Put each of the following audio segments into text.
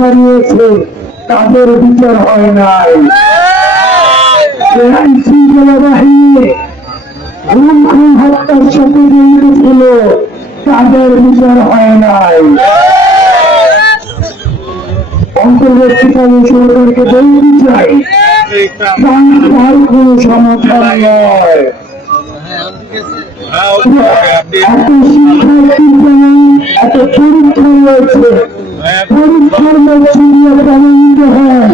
বানিয়েছে তাদের বিচার হয় নাই আইন শৃঙ্খলা বাহিনী গুম খুন হত্যার সাথে জড়িত ছিল তাদের বিচার হয় নাই অন্তর্বর্তীকালীন সরকারকে বলতে চাই ট্রান্সফার কোন সমাধান নয়। এত শিক্ষার্থী এত পরীক্ষা রয়েছে। পরীক্ষার মধ্যে দিয়ে প্রমাণিত হয়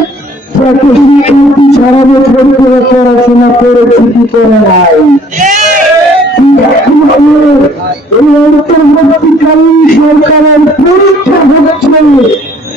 যাতে শিক্ষার্থী সারা বছর করে পড়াশোনা করেছে কি করে নাই এই অন্তর্বর্তীকালীন সরকারের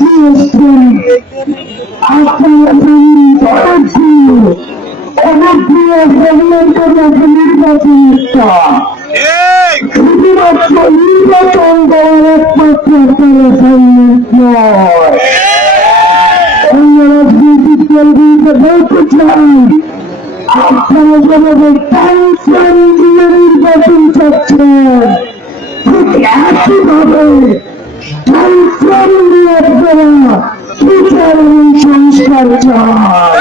জানিয়ে দিয়েছেন আপনারা জানেন অনেকগুলো জানিয়ে নির্বাচন শুধুমাত্র নির্বাচন দেওয়ার একমাত্র আপনার নয় অন্য রাজনৈতিক দলগুলিকে বলতে চাই আপনারা যেভাবে ক্যান্সার দিয়ে নির্বাচন চাচ্ছেন ঠিক একইভাবে ক্যান্সার নিয়ে আপনারা বিচার এবং সংস্কার চান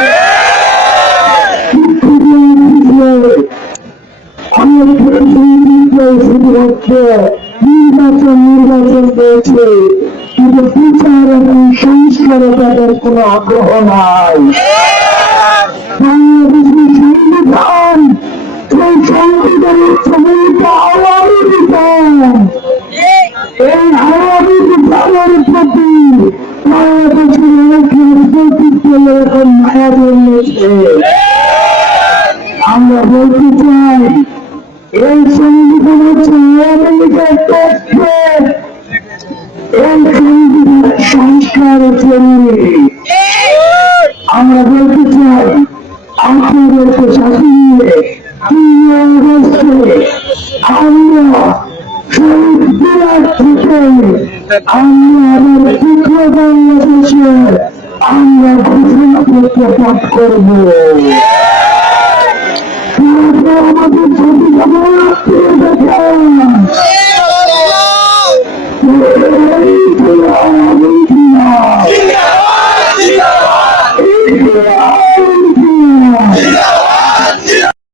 অনেক শুধুমাত্র নির্বাচন নির্বাচন পেয়েছে কিন্তু বিচার এবং সংস্কারে তাদের কোনো আগ্রহ নাই বাংলাদেশের সংবিধান সংবিধানের এই আমরা বলতে চাই এই সংবিধান সংস্কার জরুরি আমরা বলতে চাই আপনাদেরকে শাসিয়ে তিন আগস্টে আমরা শহীদ বিরাট থেকে আমরা আমাদের পুত্র বাংলাদেশে আমরা ঘোষণাপত্র পাঠ আমাদের ছবি